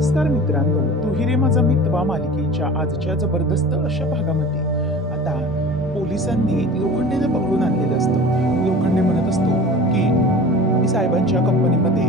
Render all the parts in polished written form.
नमस्कार मित्रांनो, दुहेरी माझा मितवा मालिकेच्या आजच्या जबरदस्त अशा भागामध्ये आता पोलिसांनी लोखंडेला पकडून आणलेलं असतं. लोखंडे म्हणत असतो की मी साहेबांच्या कंपनीमध्ये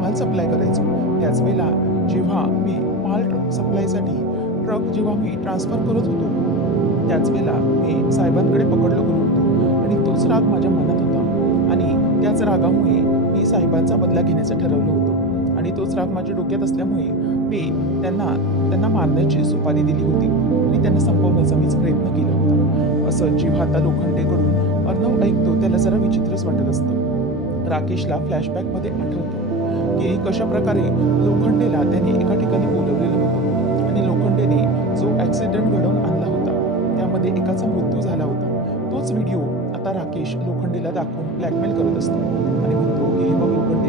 माल सप्लाय करायचो. त्याच वेळेला जेव्हा मी माल सप्लायसाठी ट्रक जेव्हा मी ट्रान्सफर करत होतो त्याच वेळेला मी साहेबांकडे पकडलो गेलो होतो आणि तोच राग माझ्या मनात होता आणि त्याच रागामुळे मी साहेबांचा बदला घेण्याचं ठरवलं होतं आणि तोच राग माझ्या डोक्यात असल्यामुळे मी त्यांना मारण्याची सुपारी दिली होती आणि त्यांना संपवण्याचा मीच प्रयत्न केला होता. असं जेव्हा आता लोखंडेकडून अर्णव ऐकतो त्याला जरा विचित्रच वाटत असतं. राकेशला फ्लॅशबॅकमध्ये आठवतं की कशा प्रकारे लोखंडेला त्याने एका ठिकाणी बोलवलेलं होतं आणि लोखंडेने जो ॲक्सिडेंट घडवून आणला होता त्यामध्ये एकाचा मृत्यू झाला होता. तोच व्हिडिओ आता राकेश लोखंडेला दाखवून ब्लॅकमेल करत असतो आणि म्हणतो की हे बघ लोखंडे,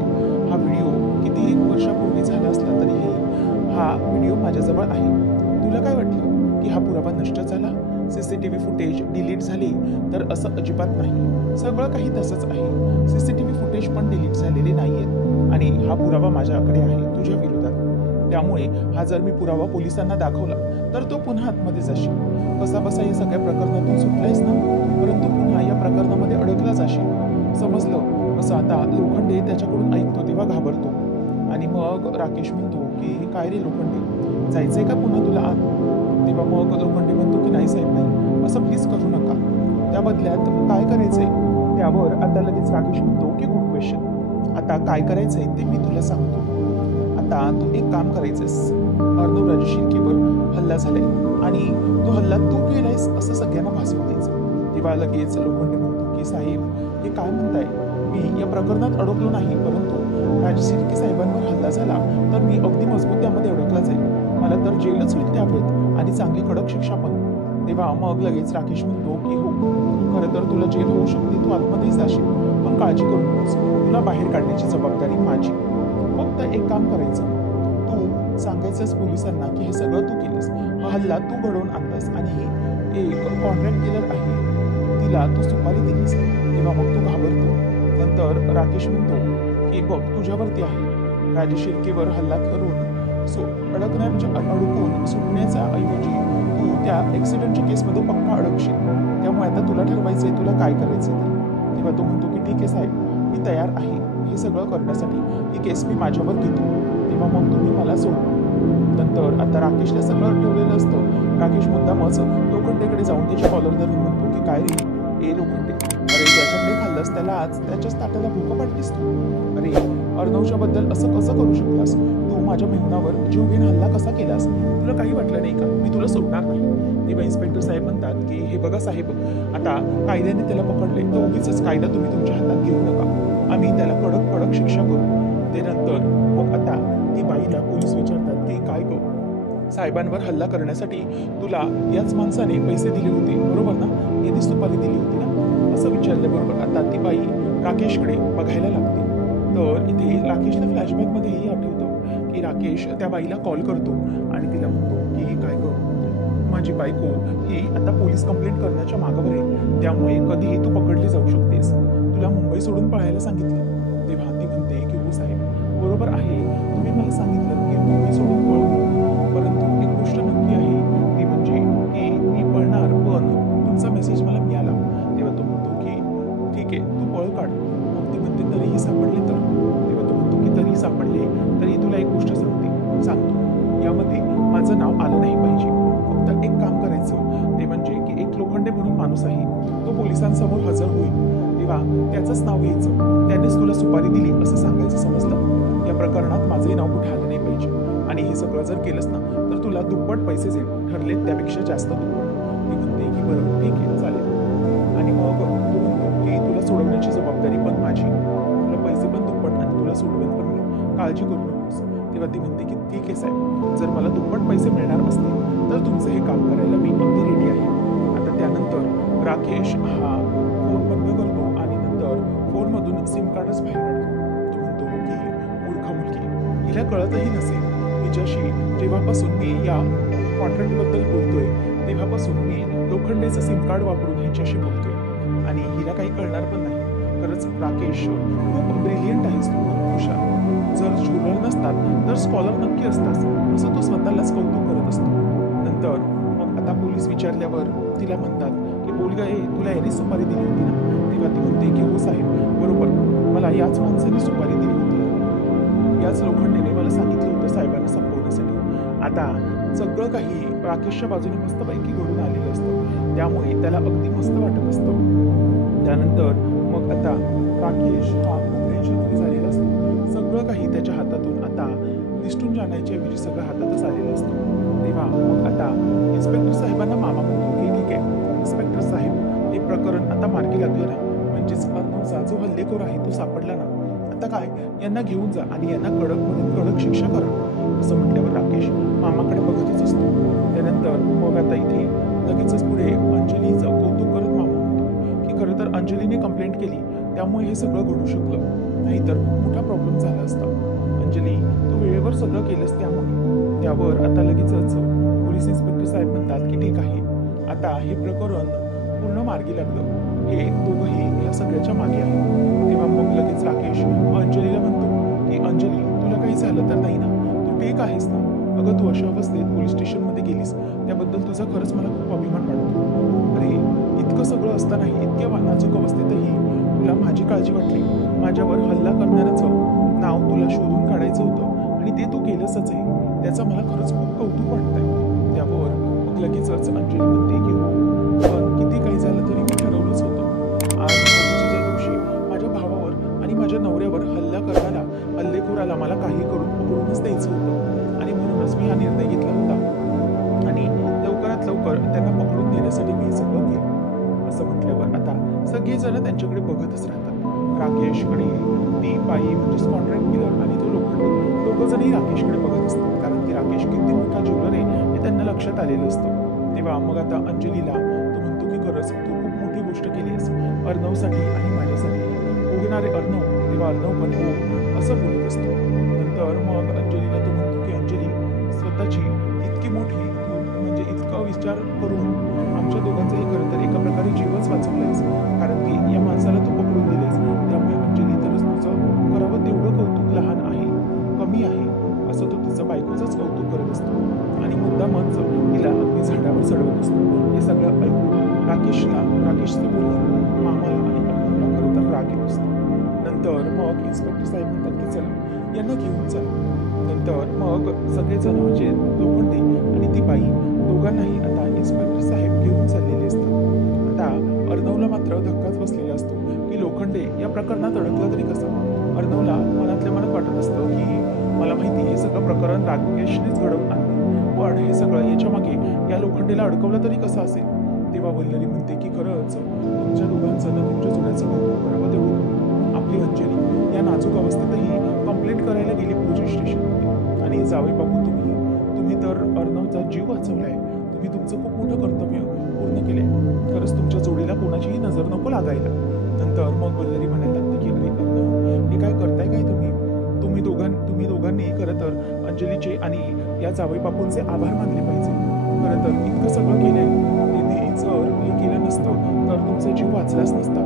हा व्हिडिओ कितीही वर्षापूर्वी झाला असला तरीही हा व्हिडिओ माझ्याजवळ आहे. तुला काय वाटलं की हा पुरावा नष्ट झाला, सीसीटीव्ही फुटेज डिलीट झाली? तर असं अजिबात नाही. सगळं काही तसंच आहे. सीसीटीव्ही फुटेज पण डिलीट झालेले नाहीयेत आणि हा पुरावा माझ्याकडे आहे तुझ्या विरोधात. त्यामुळे हा जर मी पुरावा पोलिसांना दाखवला तर तो पुन्हा आतमध्ये जाशील. कसा बसा या सगळ्या प्रकरणातून सुटलायस ना, परंतु पुन्हा या प्रकरणामध्ये अडकला जाशील. समजलं? असं आता लोखंडे त्याच्याकडून ऐकतो तेव्हा घाबरतो आणि मग राकेश म्हणतो की काय रे लोखंडे, जायचंय का पुन्हा तुला आत? तेव्हा मग लोखंडे म्हणतो की नाही साहेब, नाही, असं प्लीज करू नका. त्या बदल्यात काय करायचंय? त्यावर आता लगेच राकेश म्हणतो की गुड क्वेश्चन. आता काय करायचंय ते मी तुला सांगतो. आता तू एक काम करायचंस. अर्णव राजू शिर्केवर हल्ला झालाय आणि तो हल्ला तू केलायस असं सगळ्यांना भासवून द्यायचं. तेव्हा लगेच लोखंडे म्हणतो की साहेब, हे काय म्हणताय? मी या प्रकरणात अडकलो नाही, परंतु राजू शिर्के साहेबांवर हल्ला झाला तर मी अगदी मजबूत त्यामध्ये अडकला जाईल. मला तर जेलच भेटते हवेत आणि चांगली कडक शिक्षा पण. तेव्हा मग लगेच राकेश म्हणतो की हो, खरं तर तुला जेल होऊ शकते, तू आतमध्ये जाशील, पण काळजी करू नकोस, तुला बाहेर काढण्याची जबाबदारी माझी. फक्त एक काम करायचं, तू सांगायचंस पोलिसांना की हे सगळं तू केलंस, हा हल्ला तू घडवून आणलास आणि एक कॉन्ट्रॅक्ट किलर आहे तिला तू सुपारी दिलीस. तेव्हा मग तू घाबरतो. नंतर राकेश म्हणतो की बघ, तुझ्यावरती आहे. राजू शिर्केवर हल्ला करून अडकून सुटण्याच्या ऐवजी तू त्या ॲक्सिडेंटच्या केसमध्ये पक्का अडकशील. त्यामुळे आता तुला ठरवायचंय तुला काय करायचं ते. तेव्हा तो म्हणतो की ठीक आहे साहेब, मी तयार आहे हे सगळं करण्यासाठी, ही केस मी माझ्यावर घेतो. तेव्हा मग तुम्ही मला सोडवा. नंतर आता राकेशला सगळं आठवलेलं असतं. राकेश मुद्दामच लोखंडेकडे जाऊन त्याची कॉलर धरून म्हणतो की काय रे, ए लोखंडे, अरे ज्याच्याकडे खाल्लंस त्याला आज त्याच्याच ताटाला भूक पाडलीस तू. अरे अर्णवच्या बद्दल असं कसं करू शकलास? तू माझ्या मेहुणावर जीव घेऊन हल्ला कसा केलास? तुला काही वाटलं नाही का? मी तुला सोडणार नाही. तेव्हा इन्स्पेक्टर साहेब म्हणतात की हे बघा साहेब, आता कायद्याने त्याला पकडले तर उगीच कायदा तुम्ही तुमच्या हातात घेऊ नका. आम्ही त्याला कडक कडक शिक्षा करू. ते नंतर मग आता ती बाईला पोलीस विचारतात की काय गं, साहेबांवर हल्ला करण्यासाठी तुला याच माणसाने पैसे दिले होते बरोबर ना? याने सुपारी दिली होती ना? असं विचारल्याबरोबर आता ती बाई राकेशकडे बघायला लागते. तर इथे राकेशला फ्लॅशबॅकमध्येही आठवतं की राकेश त्या बाईला कॉल करतो आणि तिला म्हणतो की काय गं, माझी बायको ही आता पोलीस कंप्लेंट करण्याच्या मागावर आहे, त्यामुळे कधीही तू पकडली जाऊ शकतेस. तुला मुंबई सोडून पळायला सांगितलं. तेव्हा ती म्हणते की हो साहेब, बरोबर आहे, तुम्ही मला सांगितलं की मुंबई सोडून पळू, परंतु एक गोष्ट नक्की आहे ती म्हणजे की मी पळणार, पण तुमचा मेसेज मला मिळाला. तेव्हा तो म्हणतो की ठीक आहे, तू पळ काढ. मग ती म्हणते तरीही सापडले तर? तेव्हा तो म्हणतो की तरीही सापडले तरी तुला एक गोष्ट सांगतो, यामध्ये माझं नाव आलं नाही पाहिजे. फक्त एक काम करायचं, ते म्हणजे की एक लोखंडे म्हणून माणूस आहे, तो पोलिसांसमोर हजर होईल तेव्हा त्याचंच नाव घ्यायचं, त्यानेच तुला सुपारी दिली असं सांगायचं. समजलं? या प्रकरणात माझंही नाव कुठे आलं नाही पाहिजे आणि हे सगळं जर केलंस ना तर तुला दुप्पट पैसे ठरले त्यापेक्षा जास्त दुप्पट. ती म्हणते की बरं ठीक आहे चालेल. आणि मग तो म्हणतो की तुला सोडवण्याची जबाबदारी पण माझी, तुला पैसे पण दुप्पट आणि तुला सोडवेल पण मी, काळजी करू नकोस. तेव्हा ती म्हणते की ठीक आहे साहेब, जर मला दुप्पट पैसे मिळणार असतील तर तुमचं हे काम करायला मी अगदी रेडी आहे. आता त्यानंतर राकेश हा फोन बंद करतो आणि नंतर फोनमधून सिम कार्डच बाहेर काढतो. तो म्हणतो की मूर्ख मुलगी, हिला कळतही नसेल हिच्याशी जेव्हापासून मी या कॉन्ट्रॅक्टबद्दल बोलतोय तेव्हापासून मी लोखंडेचं सिम कार्ड वापरून हिच्याशी बोलतोय आणि हिला काही कळणार पण नाही. खरंच राकेश खूप ब्रिलियंट आहेस तू, खूप हुशार. जर ज्युरल नसतात तर स्कॉलर नक्की असतास, असं तो स्वतःलाच कौतुक करत असतो. नंतर मग आता पोलीस विचारल्यावर तिला म्हणतात की बोल ग, तुला याने सुपारी दिली होती ना? तेव्हा ती म्हणते की हो साहेब, बरोबर, मला याच माणसाने सुपारी दिली होती. याच लोखंडेने मला सांगितलं होतं साहेबांना संपवण्यासाठी. आता सगळं काही राकेशच्या बाजूने मस्तपैकी घडून आलेलं असतं, त्यामुळे त्याला अगदी मस्त वाटत असतं. त्यानंतर मग आता राकेश हा खूप टेन्शन फ्री झालेला असतो. सगळं काही त्याच्या हातातून आता निसटून जाण्याच्या ऐवजी सगळं हातातच आलेलं असतं. तेव्हा मग आता इन्स्पेक्टर साहेबांना मामा म्हणतो की ठीक आहे इन्स्पेक्टर साहेब, हे प्रकरण आता मार्गी लागलं ना, म्हणजेच अर्णवचा जो हल्लेखोर आहे तो सापडला ना, आता काय, यांना घेऊन जा आणि यांना कडक म्हणून कडक शिक्षा करा. असं म्हटल्यावर राकेश मामाकडे बघतच असतो. त्यानंतर मग आता इथे लगेचच पुढे अंजलीचं कौतुक करत मामा म्हणतो की खरं तर अंजलीने कंप्लेंट केली, त्यामुळे हे सगळं घडू शकलं, नाहीतर खूप मोठा प्रॉब्लेम झाला असता. अंजली, तू वेळेवर सगळं केलंस त्यामुळे. त्यावर आता लगेचच पोलीस इन्स्पेक्टर साहेब म्हणतात की ठीक आहे, आता हे प्रकरण पूर्ण मार्गी लागलं. हे दोघंही या सगळ्याच्या मागे आहेत. तेव्हा मग लगेच राकेश अंजलीला म्हणतो की अंजली, तुला काही झालं तर नाही ना? तू ठीक आहेस ना? अगं, तू अशा अवस्थेत पोलीस स्टेशनमध्ये गेलीस, त्याबद्दल तुझा खरंच मला खूप अभिमान वाटतो. अरे, इतकं सगळं असतानाही, इतक्या नाजूक अवस्थेतही तुला माझी काळजी वाटली. माझ्यावर हल्ला करणाऱ्याचं नाव तुला शोधून काढायचं होतं आणि ते तू केलंसच आहे. त्याचं मला खरंच खूप कौतुक वाटतंय. त्यावर मग लगेचच अंजली म्हणते की हो, पण किती काही झालं तरी मी ठरवलंच होतं, आज हळदीच्या दिवशी माझ्या भावावर आणि माझ्या नवऱ्यावर हल्ला करणारा हल्लेखोराला मला काही करून पकडूनच द्यायचं होतं आणि म्हणूनच मी हा निर्णय घेतला होता आणि लवकरात लवकर त्यांना पकडून देण्यासाठी मी हे सगळं केलं. असं म्हटल्यावर आता सगळेजण त्यांच्याकडे बघतच राहतात. राकेशकडे ती बाई म्हणजेच कॉन्ट्रॅक्ट किलर आणि तो लोखंडे दोघंजणही राकेशकडे बघत असतात, कारण की राकेश किती मोठा ज्वेलर आहे हे त्यांना लक्षात आलेलं असतं. तेव्हा मग आता अंजलीला तो म्हणतो की खरंच तू खूप मोठी गोष्ट केली आहेस अर्णवसाठी आणि माझ्यासाठी. होणारे अर्णव, तेव्हा अर्णव पण हो असं बोलत असतो. नंतर मग अंजलीला तो म्हणतो की अंजली, स्वतःची इतकी मोठी तू म्हणजे इतका विचार करून आमच्या दोघांचाही खरं तर एका प्रकारे जीवच वाचवलायस, कारण की या माणसाला तू पकडून दिलेस. त्यामुळे अंजली, तरच तुझं करावं तेवढं कौतुक लहान आहे, कमी आहे, असं तो तिचं बायकोचंच कौतुक करत असतो आणि मुद्दामच तिला अगदी झाडावर चढवत असतो. हे सगळं ऐकून राकेशचं बोलणं मामाला आणि अर्णवला खरं तर राग येत असतो. नंतर मग इन्स्पेक्टर साहेब म्हणतात की चला यांना घेऊन चला. नंतर मग सगळेजण म्हणजे लोखंडे आणि ती बाई दोघांनाही आता इन्स्पेक्टर साहेब घेऊन चाललेले असतात. आता अर्णवला मात्र धक्काच बसलेला असतो की लोखंडे या प्रकरणात अडकला तरी कसं. अर्णवला मनातल्या मनात वाटत असतं की मला माहिती हे सगळं प्रकरण राकेशनेच घडवून आणलं, पण हे सगळं याच्या मागे या लोखंडेला अडकवलं तरी कसं असेल. तेव्हा वल्लरी म्हणते की खरंच तुमच्या दोघांचं ना तुमच्या जोड्याचं कौतुक करावं तेवढं. आपली अंजली या नाजूक अवस्थेतही कंप्लेंट करायला गेली पोलीस स्टेशनमध्ये आणि जावे बापू, तुम्ही तर अर्णवचा जीव वाचवलाय. तुम्ही तुमचं खूप मोठं कर्तव्य पूर्ण केलंय. खरंच तुमच्या जोडीला कोणाचीही नजर नको लागायला. नंतर मग वल्लरी म्हणायला लागते की अरे अर्णव, हे काय करताय काय तुम्ही तुम्ही दोघांनी खरं तर अंजलीचे आणि या जावई बापूंचे आभार मानले पाहिजे. खरं तर इतकं सगळं केलंय, त्यांनी जर हे केलं नसतं तर तुमचा जीव वाचलाच नसता.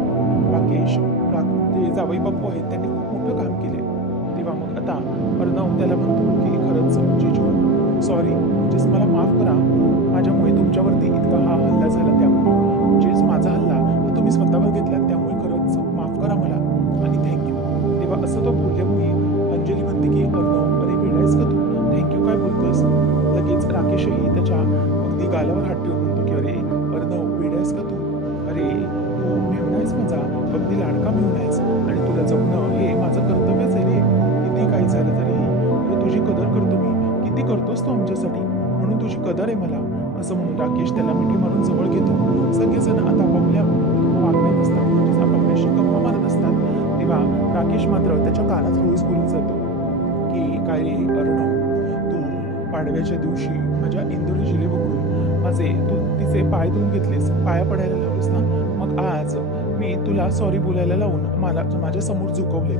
राकेश ते जावई बापू आहेत, त्यांनी खूप मोठं काम केलंय. तेव्हा मग आता अर्णव त्याला म्हणतो की खरंच जिजू सॉरी, म्हणजेच मला माफ करा, माझ्यामुळे तुमच्यावरती इतका हा हल्ला झाला, त्यामुळे म्हणजेच माझा हल्ला हा तुम्ही स्वतःवर घेतला, त्यामुळे खरंच माफ करा मला आणि थँक्यू. तेव्हा असं तो बोलल्यामुळे अंजली म्हणते की अर्णव, अरे वेडायस का तू, थँक्यू काय बोलतोस. लगेच राकेशही त्याच्या अगदी गालावर हात ठेवून म्हणतो की अरे अर्णव, वेडायस का तू, अरे तू मेहुणा आहेस माझा, अगदी लाडका मेहुणा आहेस आणि तुला जपणं हे माझं कर्तव्यच आहे रे. किती काही झालं तरीही अरे तुझी कदर करतो मी, किती करतोस तू आमच्यासाठी, म्हणून तुझी कदर आहे मला. असं म्हणून राकेश त्याला मिठी मारून जवळ घेतो. सगळेजण आता आपापल्या वागण्यात असतात, म्हणजेच आपापल्याशी गप्पा मारत असतात. तेव्हा राकेश मात्र त्याच्या कानात हळूच बोलून जातो की काय रे अर्णव, तू पाडव्याच्या दिवशी माझ्या इंदोरी जिले बघून तू तिचे पाय धुवून घेतलेस, पाया पडायला लावलेस ना, मग आज मी तुला सॉरी बोलायला लावून मला माझ्या समोर झुकवले,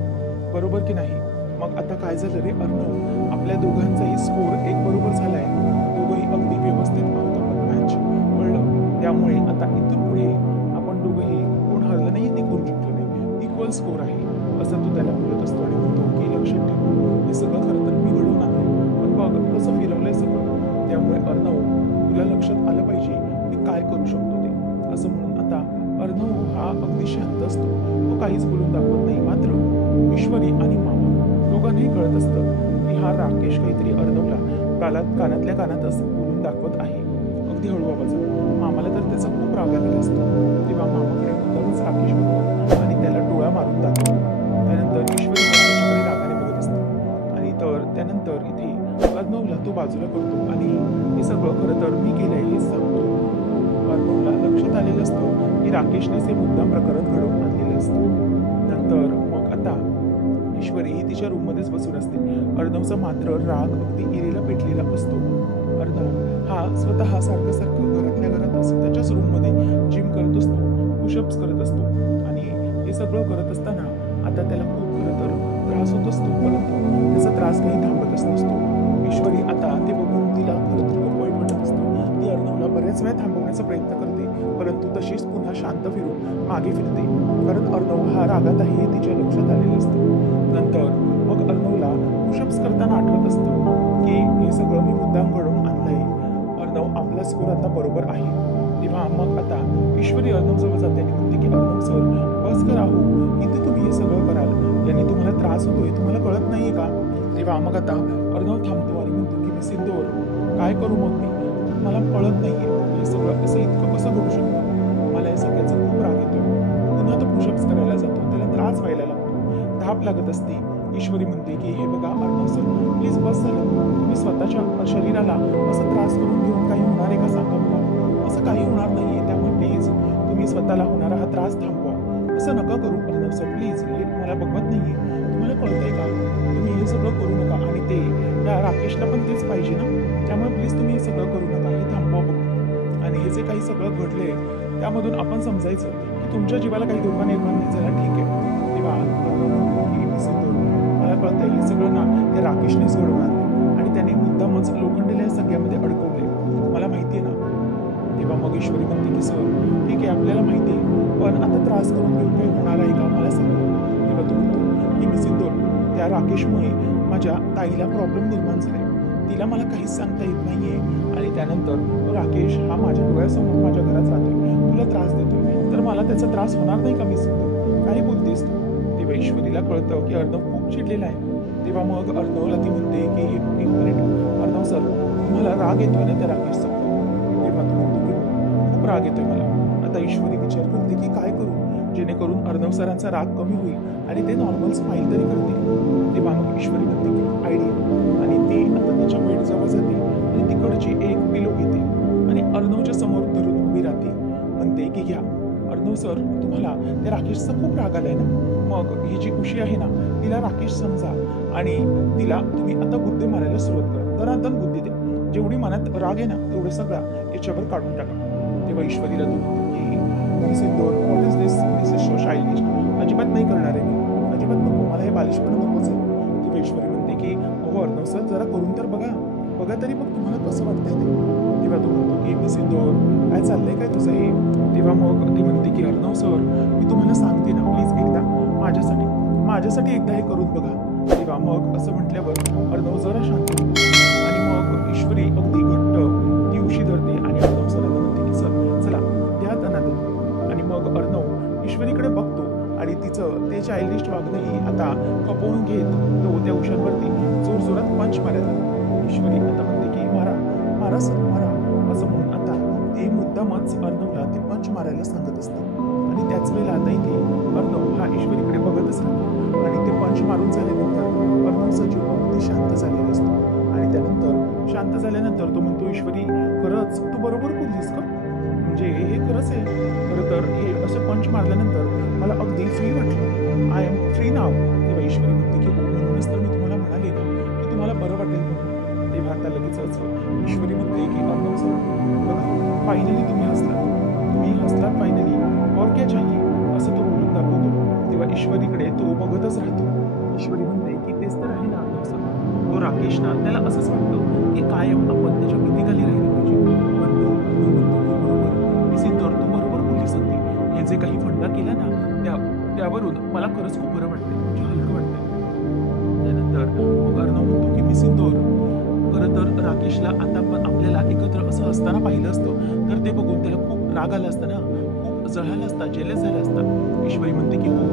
बरोबर की नाही. मग आता काय झालं रे अर्णव, आपल्या दोघांचाही स्कोर 1 बरोबर झालाय. दोघंही अगदी व्यवस्थित आहोत आपण मॅच, कळलं. त्यामुळे आता इथून पुढे आपण दोघंही कोण हरलं नाही आणि कोण जिंकलं नाही, इक्वल डबल स्कोर आहे असं तो त्याला बोलत असतो आणि म्हणतो की लक्षात ठेव, हे सगळं खरं तर मी घडवणार आहे, पण बघ कसं फिरवलंय सगळं. त्यामुळे अर्णव, तुला लक्षात आलं पाहिजे मी काय करू शकतो ते, असं म्हणून आता अर्णव हा अगदी शांत असतो. तो काहीच बोलून दाखवत नाही. मात्र ईश्वरी आणि मामा दोघांनाही कळत असतं की हा राकेश काहीतरी अर्णवला कानातल्या कानातच बोलून दाखवत आहे. अगदी हळू आवाजात. मामाला तर त्याचा खूप राग आलेला असतो. तेव्हा मामाकडे मुद्दामच राकेश बघतो आणि त्याला डोळा मारून दाखवतो. त्यानंतर ईश्वरी त्याच्याकडे रागाने बघत असते आणि त्यानंतर इथे अर्णवला तो बाजूला करतो आणि हे सगळं खरं तर मी केलंय हे सांगतो. अर्णवला लक्षात आलेलं असतं की राकेशनेच हे मुद्दाम प्रकरण घडवून आणलेलं असतं. नंतर मग आता ईश्वरी ही तिच्या रूममध्येच बसून असते. अर्णवचा मात्र राग अगदी इरेला पेटलेला असतो. अर्णव हा स्वतः सारखं सारखं घरातल्या घरातच त्याच्याच रूममध्ये जिम करत असतो, पुशअप्स करत असतो आणि हे सगळं करत असताना आता त्याला खूप खरं तर त्रास होत असतो, परंतु त्याचा त्रास काही थांबतच नसतो. ईश्वरी आता ते बघून तिला खरं तर खूप वाईट वाटत असतं. ती अर्णवला बऱ्याच वेळा थांबवण्याचा प्रयत्न करते, परंतु तशीच पुन्हा शांत फिरून मागे फिरते, कारण अर्णव हा रागात आहे हे तिच्या लक्षात आलेलं असतं. नंतर मग अर्णवला पुशअप्स करताना आठवत असतं की हे सगळं मी मुद्दाम घडवून आणलंय. अर्णव आपला स्कोर आता बरोबर आहे. तेव्हा मग आता ईश्वरी अर्णवजवळ जाते आणि म्हणते की अर्णव सर, बस करा हो, किती तुम्ही हे सगळं कराल, याने तुम्हाला त्रास होतोय, तुम्हाला कळत नाहीये का? तेव्हा मग आता अर्णव थांबतो आणि म्हणतो की मी सिद्धोर काय करू मग मी, मला कळत नाहीये हे सगळं कसं इतकं कसं घडू शकतं. मला या सगळ्याचा खूप राग येतो. पुन्हा तो पुशअप्स करायला जातो, त्याला त्रास व्हायला लागतो, धाप लागत असते. ईश्वरी म्हणते की हे बघा अर्णव सर, प्लीज बस झालं, तुम्ही स्वतःच्या शरीराला असं त्रास करून घेऊन काही होणार आहे का सांगा मला, असं काही होणार नाहीये, त्यामुळे प्लीज तुम्ही स्वतःला होणारा हा त्रास थांबवा, असं नका करू अर्णव सर, प्लीज. हे तुम्हाला बघवत नाहीये, तुम्हाला कळतंय का, तुम्ही हे सगळं करू नका आणि ते त्या राकेशला पण तेच पाहिजे ना, त्यामुळे प्लीज तुम्ही हे सगळं करू नका, हे थांबवा बघू. आणि हे जे काही सगळं घडलंय त्यामधून आपण समजायचं की तुमच्या जीवाला काही धोका निर्माण नाही झाला, ठीक आहे. तेव्हा अर्णव म्हणतो की मी सिद्धोर, मला कळतंय हे सगळं ना ते राकेशनेच घडवून आणलं आणि त्याने मुद्दामच लोखंडेला या सगळ्यामध्ये अडकवले, मला माहिती आहे ना. तेव्हा मग ईश्वरी म्हणते की सर ठीक आहे, आपल्याला माहिती आहे, पण आता त्रास करून घेऊन काही होणार आहे का मला सांगा. तेव्हा तो म्हणतो की मी सिद्धोर, त्या राकेशमुळे माझ्या ताईला प्रॉब्लेम निर्माण झालाय, तिला मला काहीच सांगता येत नाहीये आणि त्यानंतर तो राकेश हा माझ्या डोळ्यासमोर माझ्या घरात राहतोय, तुला त्रास देतोय, तर मला त्याचा त्रास होणार नाही का मी सिद्धोर, काही बोलतेस तू. तेव्हा ईश्वरीला कळतं की अर्णव खूप चिडलेला आहे. तेव्हा मग अर्णवला ती म्हणते की एक मिनिट अर्णव सर, तुम्हाला राग येतोय ना त्या राकेशचा? तेव्हा तो म्हणतो की खूप राग येतोय मला. आता ईश्वरी विचार करते की काय करू जेणेकरून अर्णव सरांचा राग कमी होईल आणि ते नॉर्मल स्माईल तरी करतील. तेव्हा मग ईश्वरी म्हणते की आयडिया, आणि ती आता त्याच्या बेडजवळ जाते आणि तिकडची एक पिलो घेते आणि अर्णवच्या समोर धरून उभी राहते, म्हणते की घ्या अर्णव सर, तुम्हाला त्या राकेशचा खूप राग आलाय ना, मग ही जी उशी आहे ना तिला राकेश समजा आणि तिला तुम्ही आता बुद्धी मारायला सुरुवात करा, दरादन बुद्धी द्या, जेवढी मनात राग आहे ना तेवढं सगळा याच्यावर काढून टाका. तेव्हा ईश्वरीला तो म्हणतो की मी सिद्धोर, what is this, this is so childish, अजिबात नाही करणार आहे मी, अजिबात नको, मला हे बालिशपणा नकोच आहे. तेव्हा ईश्वरी म्हणते की हो अर्णव सर, जरा करून तर बघा, बघा तरी मग तुम्हाला कसं वाटतंय ते. तेव्हा तो म्हणतो की मी सिद्धोर, काय चाललंय काय तुझं हे. तेव्हा मग ती म्हणते की अर्णव सर, मी तुम्हाला सांगते ना, प्लीज एकदा माझ्यासाठी एकदा हे करून बघा. तेव्हा मग असं म्हटल्यावर अर्णव जरा शांत होतो आणि मग ईश्वरी अगदी घट्ट ती उशी धरते आणि अर्णव सरांना म्हणते की सर चला द्या त्यांना दे. आणि मग अर्णव ईश्वरीकडे बघतो आणि तिचं ते चाइल्डिश वागणंही आता खपवून घेत तो त्या उशांवरती जोरजोरात पंच मारायला. ईश्वरी आता म्हणते की मारा मारा सर मारा, असं म्हणून आता ते मुद्दामच अर्णवला ते पंच मारायला सांगत असते. आणि त्याच वेळेला आता इथे अर्णव हा ईश्वरीकडे बघतच राहतो आणि ते पंच मारून झाल्यानंतर अर्णवचा जीव अगदी शांत झालेला असतो. आणि त्यानंतर शांत झाल्यानंतर तो म्हणतो ईश्वरी, खरंच तू बरोबर बोललीस का, म्हणजे हे खरंच आहे, खरं तर हे असं पंच मारल्यानंतर मला अगदी फ्री वाटलं, आय एम फ्री नाव. तेव्हा ईश्वरी म्हणते की म्हणूनच तर मी तुम्हाला म्हणाले ना की तुम्हाला बरं वाटेल म्हणून. तेव्हा आता लगेचच ईश्वरी म्हणते की अर्णव सर बघा, फायनली तुम्ही हसलात फायनली, और क्या चाहिए, असं तो बोलून दाखवतो. तेव्हा ईश्वरीकडे तो बघतच राहतो. ईश्वरी म्हणते की तेच तर आहे ना अर्णव सर, तो राकेश ना त्याला असंच वाटतं की कायम आपण त्याच्या भीतीखाली राहिलं पाहिजे. म्हणतो की बरोबर मी सिद्धोर, तू बरोबर बोललीस अगदी, हे जे काही फंडा केला ना त्यावरून मला खरंच खूप बरं वाटतंय, म्हणजे हलकं वाटतंय. त्यानंतर मग अर्णव म्हणतो की मी सिंदूर खरं तर राकेशला आता पण आपल्याला एकत्र असं असताना पाहिलं असतं तर ते बघून त्याला खूप राग आला असता ना, खूप जळाला असता, जेलस झाला असता. ईश्वरी म्हणते की हो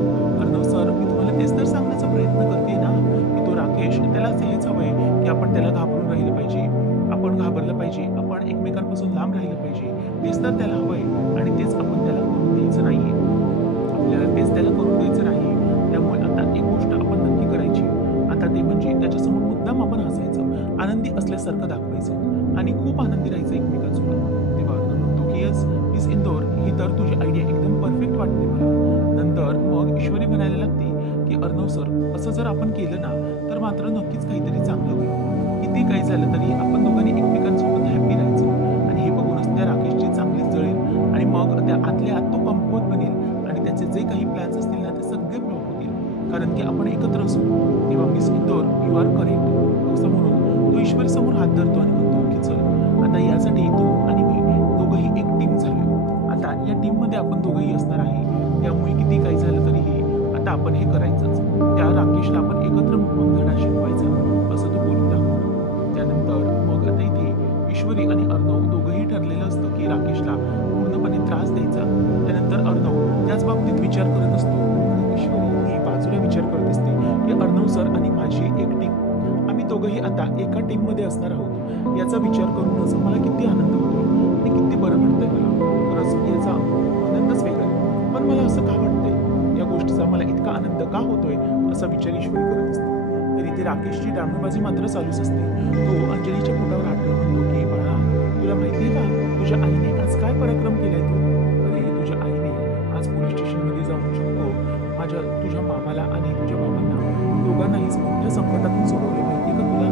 अर्णव सर, मी तुम्हाला तेच तर सांगण्याचा प्रयत्न करते ना, की तो राकेश त्याला हेच हवंय की आपण त्याला घाबरून राहिलं पाहिजे, आपण घाबरलं पाहिजे, आपण एकमेकांपासून लांब राहिलं पाहिजे. तेच तर त्याला हवंय आणि तेच आपण त्याला करून द्यायचं नाहीये. आपल्याला तेच त्याला करून द्यायचं नाही. त्यामुळे आता एक गोष्ट आपण नक्की करायची. आता ते म्हणजे त्याच्यासमोर मुद्दाम आपण हसायचं, आनंदी असल्यासारखं दाखवायचं आणि खूप आनंदी राहायचं एकमेकांसोबत. तेव्हा अर्णव म्हणतो की येस मिस इंदोर, ही तर तुझी आयडिया एकदम परफेक्ट वाटते मला. नंतर मग ईश्वरी म्हणायला लागते की अर्णव सर, असं जर आपण केलं ना, तर मात्र नक्कीच काहीतरी चांगलं होईल. किती काही झालं तरी आपण दोघांनी एकमेकांसोबत हॅपी राहायचं आणि हे बघूनच त्या राकेशची चांगलीच जळेल आणि मग त्या आतल्या आत तो कमकुवत बनेल आणि त्याचे जे काही प्लॅन्स असतील ना, ते सगळे फ्लॉप होतील. कारण की आपण एकत्र असू. तेव्हा Miss Indore, you are correct असं म्हणून तो ईश्वरी समोर हात धरतो आणि म्हणतो की चल, आता यासाठी तू आणि मी दोघंही एक टीम झालो. आता या टीममध्ये आपण दोघंही असणार आहे. त्यामुळे किती काही झालं तरीही आता आपण हे करायचंच. त्या राकेशला आपण एकत्र मिळून धडा शिकवायचा असं तो बोलून दाखवतो. त्यानंतर मग आता इथे ईश्वरी आणि अर्णव दोघंही ठरलेलं असतं की राकेशला पूर्णपणे त्रास द्यायचा. त्यानंतर अर्णव त्याच बाबतीत विचार करत असतो. ईश्वरी ही बाजूला विचार करत असते की अर्णव सर आणि माझी एक टीम, आम्ही दोघंही आता एका टीममध्ये असणार आहोत. याचा विचार करूनच मला किती आनंद होतोय आणि किती बरं वाटतंय मला. खरंच याचा आनंदच वेगळा आहे. पण मला असं का वाटतंय? या गोष्टीचा मला इतका आनंद का होतोय? असा विचार ईश्वरी करत असते. तर इथे राकेशची डांबरबाजी मात्र चालूच असते. तो अंजलीच्या पोटावर हात ठेवून म्हणतो की बाळा, तुला माहितीये का तुझ्या आईने आज काय पराक्रम केलाय तू? अरे तुझ्या आईने आज पोलीस स्टेशनमध्ये जाऊन शकतो तुझ्या मामाला आणि तुझ्या बाबांना दोघांनाहीच मोठ्या संकटातून सोडवले, माहितीये का तुला?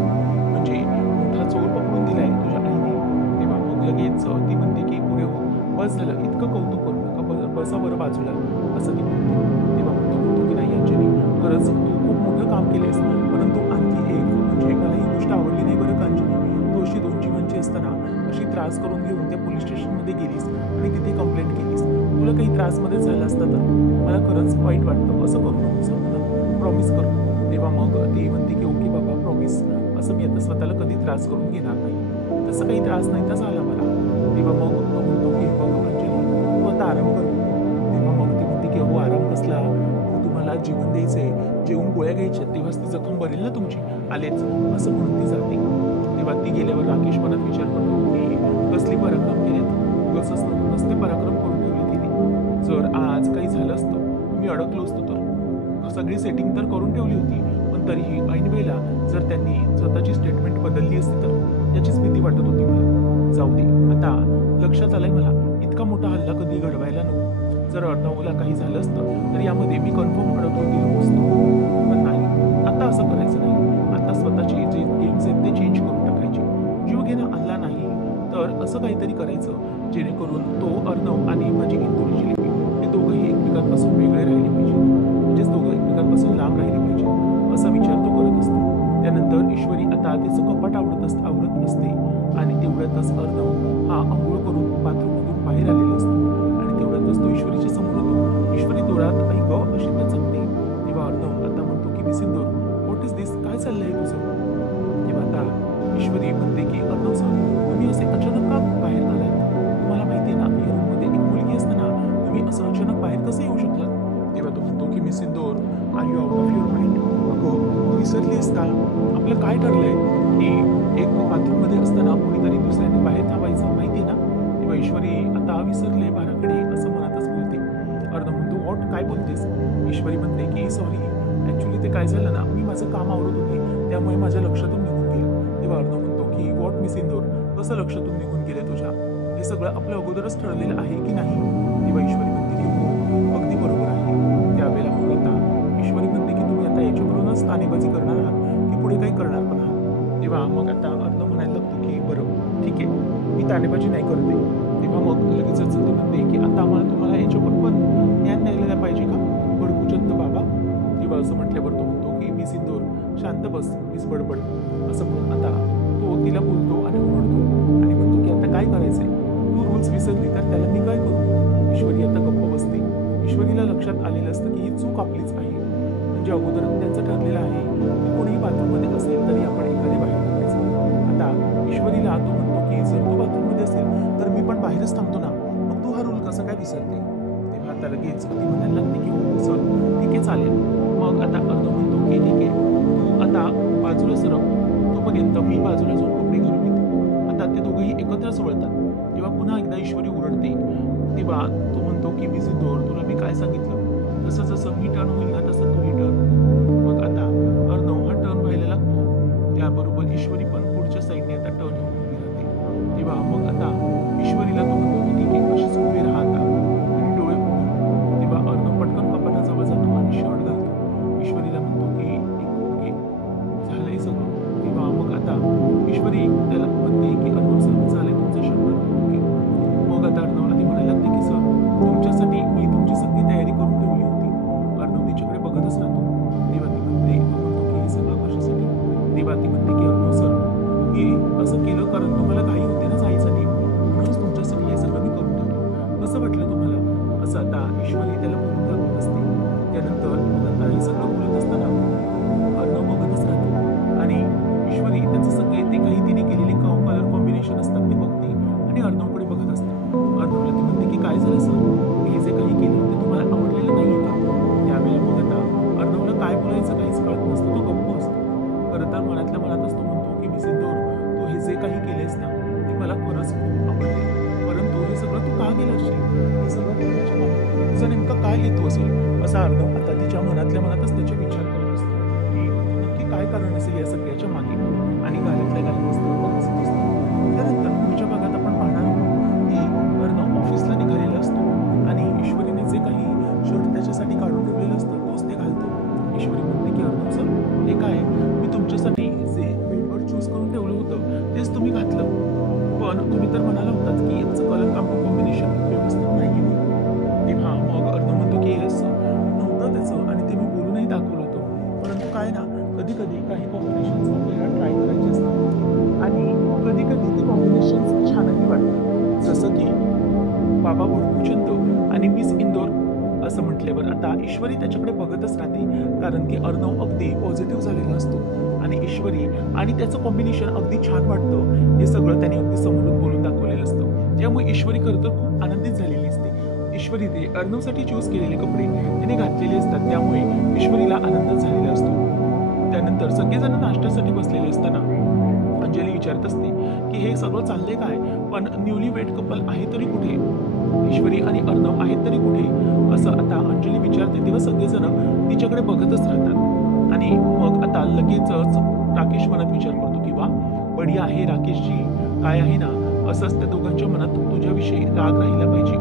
म्हणजे मोठा चोर पकडून दिलाय तुझ्या आईने. तेव्हा मग लगेच ती म्हणते की पुढे हो, बस झालं, इतकं कौतुक करू नका, बसा बरं बाजूला असं ती म्हणते. तेव्हा म्हणतो की नाही अंजली, खरंच तू खूप मोठं काम केलंयस. परंतु आणखी एक म्हणजे मला ही गोष्ट आवडली नाही बरं का अंजली, तू अशी 2 जीवांची असताना अशी त्रास करून घेऊन त्या पोलीस स्टेशनमध्ये गेलीस आणि तिथे कंप्लेंट केलीस. तुला काही त्रासमध्ये झाला असता तर मला खरंच वाईट वाटतं. असं करू नकोस मला, प्रॉमिस कर. तेव्हा मग ती म्हणते की ओके बाबा, प्रॉमिस. असं मी आता स्वतःला कधी त्रास करून घेणार नाही. तसं काही त्रास नाही तर झाला मला. तेव्हा मग तो म्हणतो की बघ अंजली, तू आता आराम कर. तेव्हा मग ती म्हणते की हो आराम कसला, तुम्हाला जेवण द्यायचंय, जेवून गोळ्या घ्यायच्या, तेव्हाच ती जखम भरेल ना तुमची, आलेच असं म्हणून ती जाते. तेव्हा ती गेल्यावर राकेश मनात विचार करतो की कसली पराक्रम केलेत, कसले पराक्रम करून ठेवले तिने. जर आज काही झालं असतं, मी अडकलो असतो तर सगळी सेटिंग तर करून ठेवली होती, पण तरीही ऐनवेळेला जर त्यांनी स्वतःची स्टेटमेंट बदलली असती तर त्याचीच भीती वाटत होती मला. जाऊ दे, आता लक्षात आलंय मला इतका मोठा हल्ला कधी घडवायला नको. जर अर्णवला काही झालं असतं तर यामध्ये मी कन्फर्म अडकलो गेलो असतो. पण नाही, आता असं करायचं नाही. आता स्वतःचे जे गेम्स आहेत ते चेंज करून टाकायचे. जीव घेणं आला नाही तर असं काहीतरी करायचं जेणेकरून तो अर्णव आणि माझी इंदोरी जिलेबी हे दोघंही एकमेकांपासून वेगळे राहिले पाहिजेत. म्हणजेच दोघं एकमेकांपासून लांब राहिले पाहिजेत असा विचार तो करत असतो. त्यानंतर ईश्वरी आता तिचं कपाट आवरत असते आणि तेवढ्यातच अर्णव हा अंघोळ करून बाथरूममधून बाहेर आलेला असतो आणि तेवढ्यातच तो ईश्वरीच्या समोर होतो. ईश्वरी जोरात आई गं अशी दचकते. तेव्हा अर्णव आता म्हणतो की मिस इंदोर, व्हॉट इज दिस, काय चाललंय तुझं? तेव्हा आता ईश्वरी म्हणते की अर्णव सर, तुम्ही असे अचानक का बाहेर आलात? तुम्हाला माहितीये ना या रूममध्ये एक मुलगी असताना तुम्ही असं अचानक बाहेर कसं येऊ शकलात? तेव्हा तो म्हणतो की Miss Indore, are you out of your mind? अगं तू विसरलीस का आपलं काय ठरलंय की एक बाथरूममध्ये असताना कोणीतरी दुसऱ्याने बाहेर थांबायचं, माहितीये ना? तेव्हा ईश्वरी आता विसरले भाराकडे असं मनातच बोलते. अर्णव म्हणतो व्हॉट, काय बोलतेस? ईश्वरी म्हणते की सॉरी, ॲक्च्युली ते काय झालं ना, मी माझं काम आवरत होते त्यामुळे माझ्या लक्षातून निघून गेलं. तेव्हा अर्णव म्हणतो की व्हॉट मिस इंदोर, कसं लक्षातून निघून गेलं तुझ्या? हे सगळं आपल्या अगोदरच ठरलेलं आहे की नाही? तेव्हा ईश्वरी म्हणते की हो अगदी बरोबर आहे. त्यावेळेला मग आता ईश्वरी म्हणते की तुम्ही आता याच्याबरोबरच तानेबाजी करणार आहात की पुढे काही करणार पण आहात? तेव्हा मग आता अर्णव म्हणायला लागतो की बरं ठीक आहे, मी तानेबाजी नाही करते. तेव्हा मग लगेचच ती म्हणते की आता आम्हाला तुम्हाला याच्यावर पण ज्ञान द्यायला पाहिजे का भडकूचंद बाबा? तेव्हा असं म्हटल्यावर तो म्हणतो की मिस इंदोर शांत बस, मिस बडबड असं म्हणून आता तो तिला बोलतो आणि ओरडतो आणि म्हणतो की आता काय करायचंय, तू रूल्स विसरली तर त्याला मी काय करू? ईश्वरी आता गप्प बसते. ईश्वरीला लक्षात आलेलं असतं की ही चूक आपलीच आहे. म्हणजे अगोदर त्यांचं ठरलेलं आहे की कोणीही बाथरूममध्ये असेल तरी आपण एखादी बाहेर थांबायचं. आता ईश्वरीला तो म्हणतो की जर तू बाथरूममध्ये असेल तर मी पण बाहेरच थांबतो ना, मग तू हा रूल कसं काय विसरते? तेव्हा आता लगेच ती म्हणायला लागते की हो सर ठीक आहे चालेल. मग आता अर्णव म्हणतो की ठीक आहे तू आता बाजूला सरक, तोपर्यंत मी बाजूला जाऊन कपडे घालून येतो. आता ते दोघंही एकत्रच वळतात. तेव्हा पुन्हा एकदा ईश्वरी ओरडते. तेव्हा तो म्हणतो की मी सिंदूर तुला मी काय सांगितलं, जसं जसं मी टर्न होईल ना तसं तूही टर्न. मग आता अर्णव हा टर्न व्हायला लागतो. त्याबरोबर ईश्वरी पण पुढच्या साईडने आता टर्न होऊन उभी राहते. तेव्हा मग आता ईश्वरीला तो म्हणतो की ठीक आहे अशीच उभी राहा आता आणि डोळे उघड. तेव्हा अर्णव पटकन कपाटाजवळ जातो आणि शर्ट घालतो. ईश्वरीला म्हणतो की ओके झालंय सगळं. तेव्हा मग आता ईश्वरी त्याला म्हणते की अर्णव सर झालंय तुमचं शर्ट घालून ओके. मग आता अर्णवला ती म्हणायला लागते की सर तुमच्यासाठी मी तुमची सगळी तयारी करून ठेवली होती. अर्णव तिच्याकडे बघतच राहतो. तेव्हा ती म्हणते तो म्हणतो की हे सगळं कशासाठी? तेव्हा ती म्हणते की अर्णव सर मी असं केलं कारण तुम्हाला घाई होते ना जायसाठी, म्हणूनच तुमच्यासाठी हे सगळं मी करून ठेवलं. कसं वाटलं तुम्हाला? असं आता ईश्वरी त्याला बोलून दाखवत असते. त्यानंतर मग आता हे सगळं बोलत असताना अर्णव बघतच राहतो आणि ईश्वरी त्याचं सगळे ते काही तिने केलेले कलर कॉम्बिनेशन असतात ते बघते आणि अर्णवकडे बघत असते. अर्णवला ती म्हणते की काय झालं सर, मी जे काही केलं ते तुम्हाला आवडलेलं नाहीये का? त्यावेळेला मग आता अर्णवला काय बोलायचं काहीच कळत नसतं, तो गप्प असतो. खरं तर मनातल्या मनातच तो म्हणतो की मी सिंदूर तू हे जे काही केलेस ना ते मला खरंच खूप आवडले, परंतु हे सगळं तू का केलं असेल, हे सगळं करण्याच्या मागे तुझा नेमका काय हेतू असेल? असा अर्णव आता तिच्या मनातल्या मनातच त्याचे विचार करत असतो की नक्की काय कारण असेल या सगळ्याच्या मागे आणि गाण्यातल्या गाण्यात असतं. त्यानंतर पुढच्या भागात आपण पाहणार आहोत की अर्णव ऑफिसला निघालेला असतो आणि ईश्वरीने जे काही शर्ट त्याच्यासाठी काढून ठेवलेलं असतं तोच ते घालतो. ईश्वरी म्हणते की अर्णव सर हे काय, मी तुमच्यासाठी जे बेडवर चूज करून ठेवलं होतं तेच तुम्ही घातलं, पण तुम्ही तर म्हणाला होतात की याचं कलर कॉम्बिनेशन व्यवस्थित नाही म्हणून. तेव्हा मग अर्णव म्हणतो की येस नव्हतं त्याचं आणि ते मी बोलूनही दाखवलं होतं, परंतु काय ना कधी कधी काही कॉम्बिनेशन्स आपल्याला ट्राय करायचे असतात आणि कधी कधी ते कॉम्बिनेशन्स छानही वाटतात. जसं की बाबा भडकूचंद आणि मिस इंदोर असं म्हटल्यावर आता ईश्वरी त्याच्याकडे बघतच राहते, कारण की अर्णव अगदी पॉझिटिव्ह झालेला असतो आणि ईश्वरी आणि त्याचं कॉम्बिनेशन अगदी छान वाटतं हे सगळं त्याने अगदी समोरून बोलून दाखवलेलं असतं. त्यामुळे ईश्वरी खरं तर खूप आनंदित झालेली असते. ईश्वरी ते अर्णवसाठी चूज केलेले कपडे त्याने घातलेले असतात, त्यामुळे ईश्वरीला आनंद झालेला असतो. त्यानंतर सगळेजण नाश्त्यासाठी बसलेले असताना अंजली विचारत असते की हे सगळं चाललंय काय, पण न्यूली वेड कपल आहे तरी कुठे, ईश्वरी आणि अर्णव आहेत तरी कुठे, असं आता अंजली विचारते. तेव्हा सगळेजण तिच्याकडे बघतच राहतात आणि मग आता लगेचच राकेश मनात विचार करतो की वा बढिया आहे राकेशजी, काय आहे ना असंच त्या दोघांच्या मनात तुझ्याविषयी राग राहिला पाहिजे,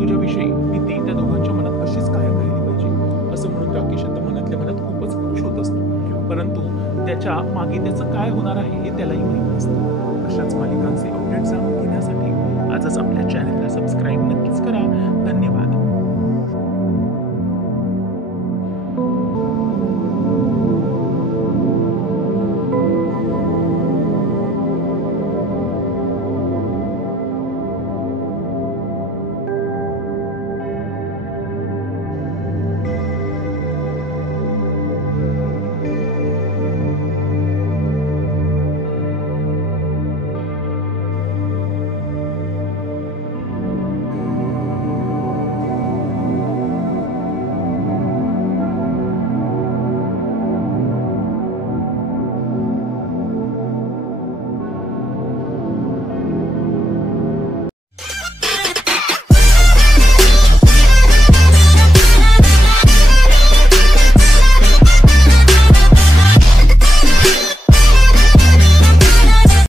तुझ्याविषयी भीती त्या दोघांच्या मनात अशीच कायम राहिली पाहिजे, असं म्हणून राकेश आता मनातल्या मनात खूपच खुश होत असतो. परंतु त्याच्या मागे त्याचं काय होणार आहे हे त्यालाही माहीत नसतं. अशाच मालिकांचे अपडेट जाणून घेण्यासाठी आजच आपल्या चॅनलला सबस्क्राईब नक्कीच करा.